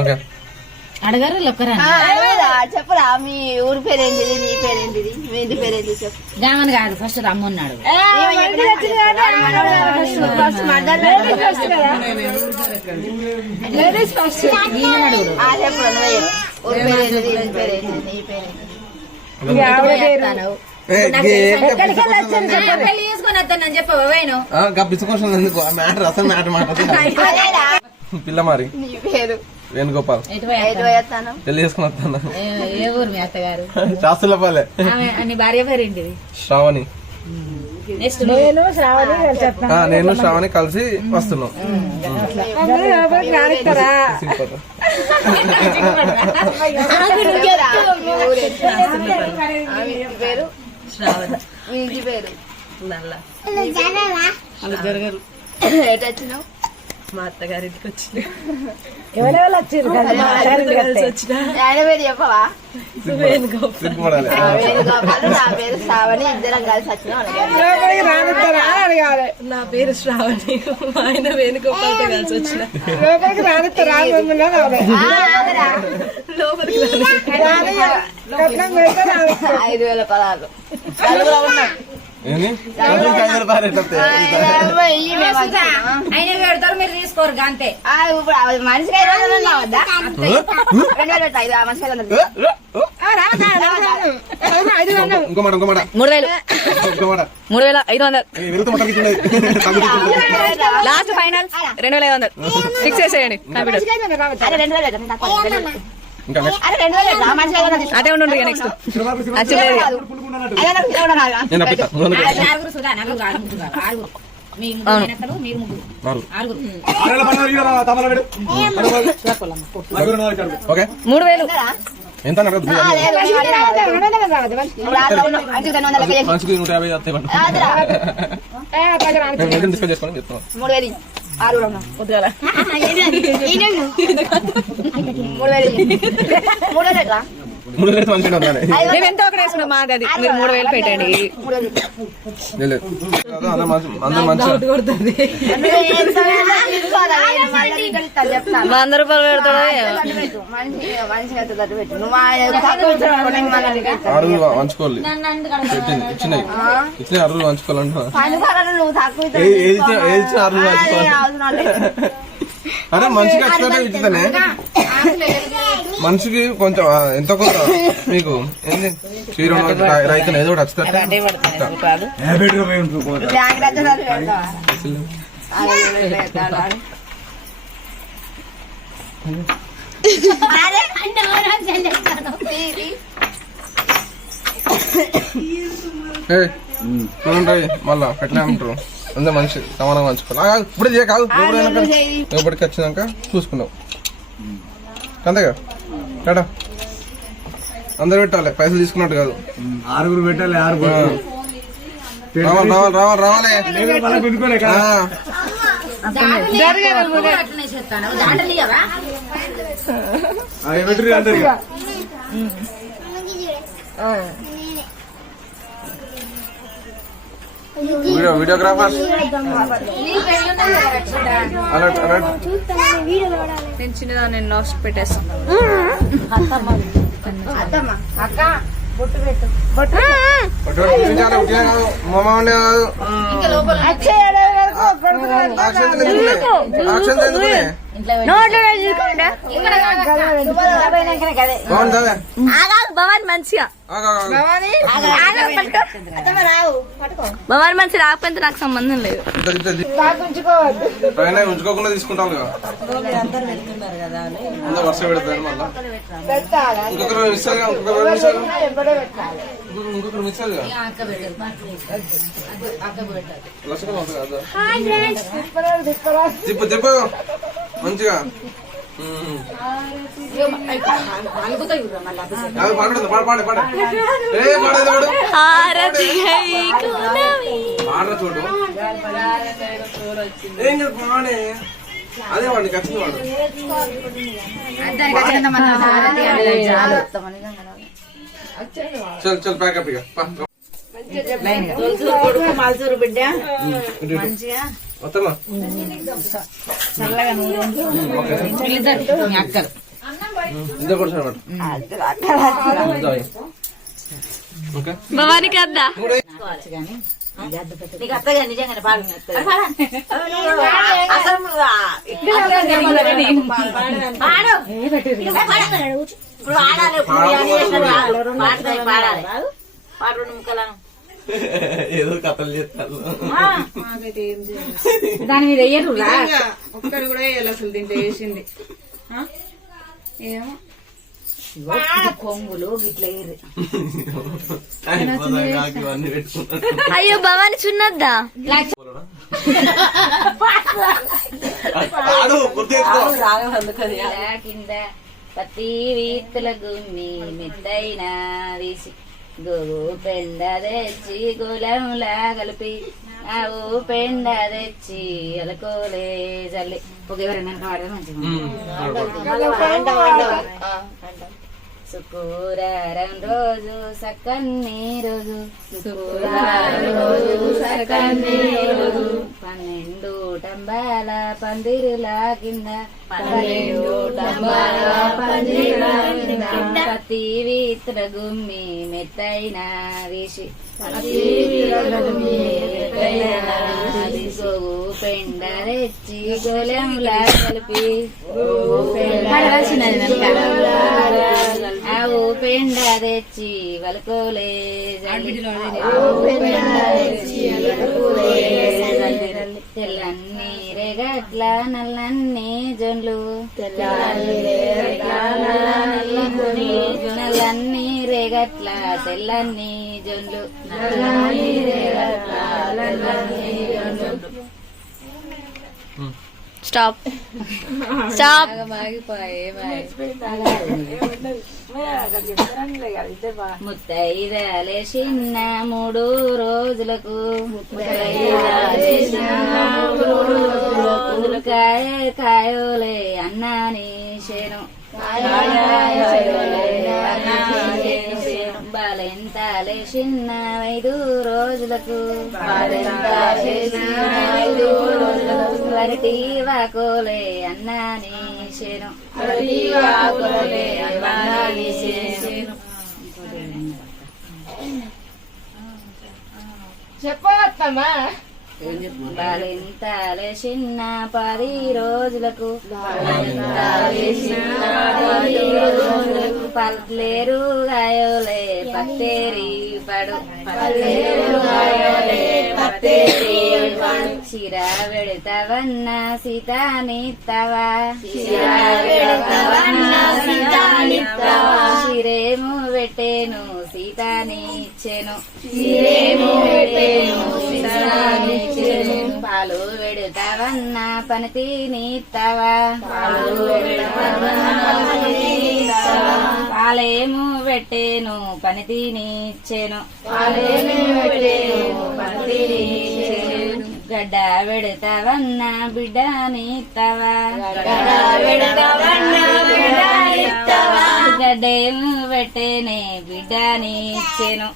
okay అడగారు చెప్పరా మీ ఊరి పేరేంటిది నీ పేరేంటిది మీ ఇంటి పేరేంటి చెప్పు జామని కాదు ఫస్ట్ రమ్మన్నాడు ఊరి పేరేంటిది ఇంటి పేరేంటిది నీ పేరేంటిది పిల్ల మరి నీ పేరు వేణుగోపాల్ పెళ్లి చేసుకుని వస్తాను ఏ ఊరు మీ అత్తగారు శాస్త్రులపాలే నీ భార్య పేరేంటిది శ్రావణి నెక్స్ట్ నేను శ్రావణి కలిసి వస్తున్నాం పేరు శ్రావణి మీ ఇంటి పేరు జరగరు ఎటు వచ్చినావు మా అత్తగారింటికి వచ్చిన ఆయన పేరు చెప్పవా సిగ్గుపడాలి వేణుగోపాల్ నా పేరు శ్రావణి ఇద్దరం కలిసి వచ్చినాం నా పేరు శ్రావణి ఆయన వేణుగోపాల్తో కలిసి వచ్చిన లోపలికి 5,000 పదాలు ఆయన పెడతారు మీరు తీసుకోరు అంతే మనిషికి 5,000 వద్దా 2,000 పెట్టా 5 మనిషికి 3,500 లాస్ట్ ఫైనల్ 2,500 ఫిక్స్ చేసేయండి అదే ఉండు నెక్స్ట్ ఓకే 3,000 ఎంత మనిషికి 150 డిస్కస్ చేసుకోండి చెప్తాను 3,000 మేము ఎంతో ఒకటి వేసుకున్నాం మాది అది మీరు 3,000 పెట్టండి అందరు మంచిగా 100 రూపాయలు పెడతాడు అరువులు పంచుకోవాలి ఇచ్చినాయి అరువులు పంచుకోవాలంటున్నా అరువులు పంచుకోవాలి అరే మనిషికి వచ్చినట్టే ఇచ్చుతానే మనిషికి కొంచెం ఎంత కొంత మీకు ఏంది రైతు ఏదో ఒకటి వచ్చుతా చూడండి మళ్ళా పెట్టలే అంటారు అందరూ మనిషి సమానంగా పంచుకోవాలి ఇప్పుడే చేయ కాదు ఎప్పటికి వచ్చినాక చూసుకున్నావు అంతేగా కదా అందరు పెట్టాలి పైసలు తీసుకున్నట్టు కాదు 6 పెట్టాలి రావాలి వీడియోగ్రాఫర్ నేను చిన్నదాన్ని లాస్ట్ పెట్టేస్తాను భవాన్ మంచిగా భవాన్ మంచి రాకపోతే నాకు సంబంధం లేదు ఉంచుకోకుండా తీసుకుంటాం వర్ష పెడతారు మళ్ళీ ఇంకొకరు ఇస్తారు ఇంకొకరు ఇస్తారు తిప్పు తిప్పు మంచిగా చూడు అదే వాడికి వచ్చింది వాడు చల్ చల్ ప్యాకప్ ఇక కొడుకు మల్సూరు బిడ్డ మంచిగా వస్తామా చల్లగా నూనె అక్కలు ఇంత కూడా సార్ ఓకే భవానికి అద్దా నీకు అత్తగా నిజంగానే పాడు ఇప్పుడు ఆడాలి పాడాలి పాడు రెండు ముక్కలను ఏదో కథలు చేస్తారు దాని మీద వేయరు ఒక్కరు కూడా వేయాలి అసలు దీంట్లో వేసింది ఏమో కొంగులు గిట్ల వేయరు ఇవన్నీ పెట్టుకుంటారు అయ్యో భవాని చున్నద్దా కింద పత్తి వీతుల గుమ్మి మెత్తైన తీసి గోగు పెండ తెచ్చి గులంలా కలిపి ఆవు పెండ తెచ్చి అలకోలే చల్లి ఒక ఎవరైనా వాడదా మంచిగా శుక్రవారం రోజు సక్కన్ని రోజు శుక్రవారం రోజు సక్కన్ని రోజు 12 టంబాల పందిరుల కింద 12 టంబాల పందిరుల కింద పత్తి వీతుల గుమ్మి మెత్తైన తీసి గోగు పెండ తెచ్చి గోలెంలా కలిపి ఆవు పెండ తెచ్చి వలకోలే తెల్లన్ని రేగట్ల నల్లన్ని జొన్లు నల్లన్ని రేగట్ల తెల్లన్ని జొన్లు స్టాప్ స్టాప్ ముత్తైదాలే చిన్న 3 రోజులకు కాయోలే అన్నాని శేను బాలెంతాలే చిన్న 5 రోజులకు వరటి వాకోలే అన్నాని శేను చెప్పమ్మా బాలెంతాలే చిన్న 10 రోజులకు పల్లేరు గాయోలే పత్తేరి పడు శిర వెడతావన్న సీతానిత్తవా శిరేము పెట్టేను సీతానిచ్చెను పాలు వెడతావన్న పనితి నీత్తవా పాలేము పెట్టేను పనితి నీచ్చెను గడ్డ వెడతావన్న బిడ్డ నీత్తవా గడ్డేము పెట్టేనే బిడ్డ నీచ్చెను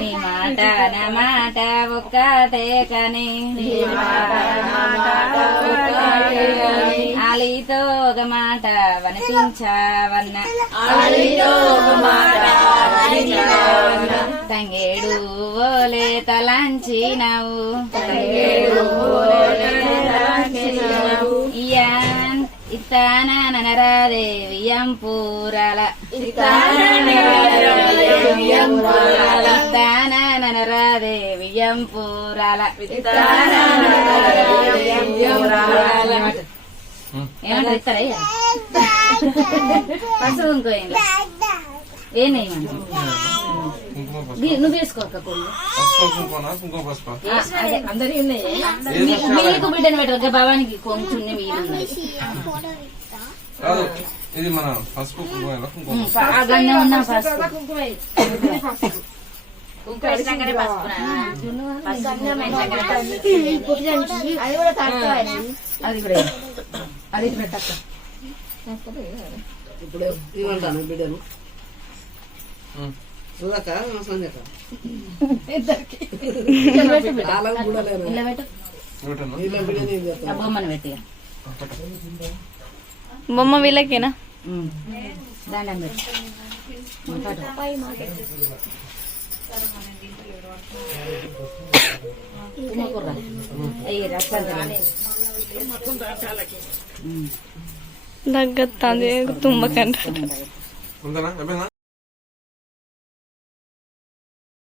నీ మాట నా మాట ఒక్కటే కని ఆలితో ఒక మాట వనిపించావన్న తంగేడు ఓలే తలంచినవు ఇత్తాననరాదే వియంపూరాల ఇత్తాననరాదే వియంపూరాల ఏమంటారు ఇస్తారా పసుపు ఇంకో నువ్వు వేసుకోక అందరి ఉన్నాయి మీకు బిడ్డను పెట్టక భవానికి కొంచెం వీలున్నది ఇది మన పసుపు గన్నే ఉన్నా పసుపు అది కూడా తక్కువ అది కూడా అది పెట్టక్క ఇప్పుడు ఇవ్వంటాను బిడ్డను బొమ్మను పెట్టి బొమ్మ వీళ్ళకేనా దండం పెట్టి దగ్గత్తాంది తుమ్మకంట ఉందనా అయిపోయిందా